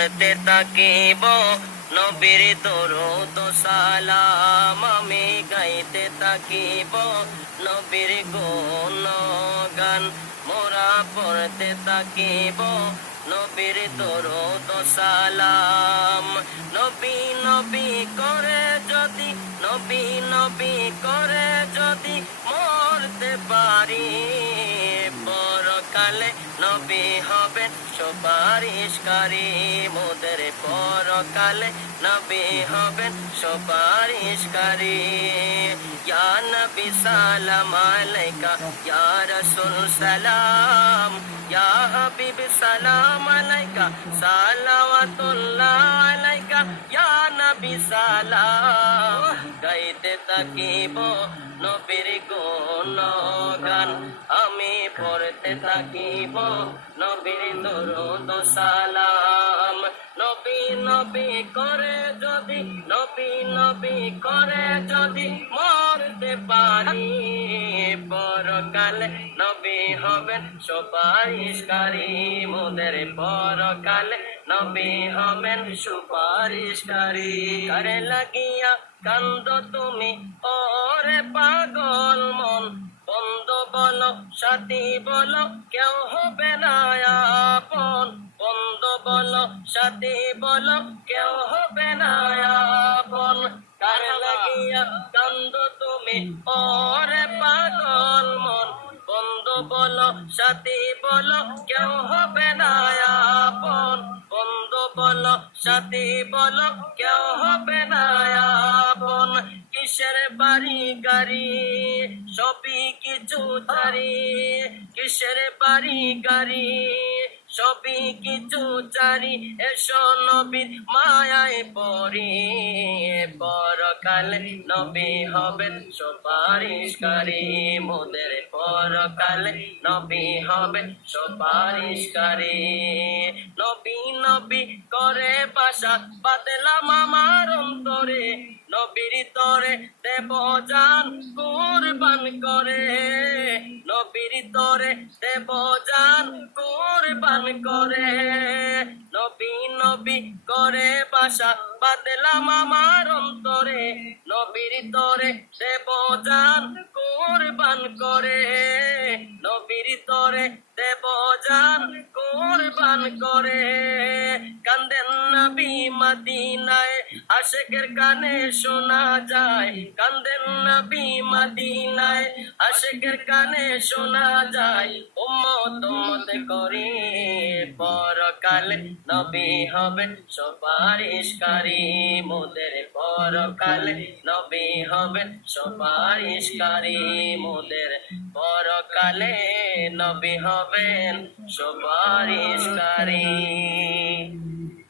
পড়তে থাকিব নবীর দরুদ সালাম, আমি গাইতে থাকিব নবীর গুণগান। মোরা পড়তে থাকিব নবীর দরুদ সালাম। নবী নবী করে যদি, নবী নবী করে যদি মরতে পারি, পরকালে নবী হবেন সুপারিশকারী মোদের, পরকালে নবী হবেন সুপারিশকারী। ইয়া নবী সালাম আলাইকা, ইয়া রাসূল সালাম, ইয়া হাবিব সালাম আলাইকা, সালাওয়াতুল্লাহ আলাইকা, ইয়া নবী সালাম। গাইতে থাকিব নবীর গুণগান, আমি পড়তে থাকিব নবীর দরুদ সালাম। নবী নবী করে যদি, নবী নবী করে যদি মরতে পারি, পরকালে নবী হবেন সুপারিশকারী মোদের, পরকালে নবী হবেন সুপারিশকারী। কারে লাগিয়া কান্দ তুমি ওরে পাগল মন, বন্ধু বলো সাথী বলো কেউ হবে না আপন, বন্ধু বলো সাথী বলো কেউ হবে না আপন। কারে লাগিয়া কান্দ তুমি ওরে পাগল মন, বন্ধু বলো সাথী বলো কেউ হবে না আপন, বন্ধু বলো সাথী বলো কেউ হবে না আপন। কিসের বাড়ি গাড়ি সবই কিছু ছাড়ি, কিসের বাড়ি গাড়ি সবই কিছু ছাড়ি, এসো নবীর মায়ায় পড়ি, পরকালে নবী হবেন সুপারিশকারী মোদের, পরকালে নবী হবেন সুপারিশকারী। নবী নবী করে বাসা বাঁধলাম আমার অন্তরে, নবীর তরে দেব জান কুরবান করে, নবীর তরে দেব জান কুরবান করে। নবী নবী করে বাসা বাঁধলাম আমার অন্তরে, নবীর তরে দেব জান কুরবান করে, নবীর তরে দেব জান কুরবান করে। কান্দেন নবী মদিনায় আশিকের কানে শোনা যায়, কান্দেন নবী মদিনায় আশিকের কানে শোনা যায়। উম্মত উম্মত করি পরকালে নবী হবেন সুপারিশকারী মোদের, পরকালে নবী হবেন সুপারিশকারী মোদের, পরকালে নবী হবেন সুপারিশকারী।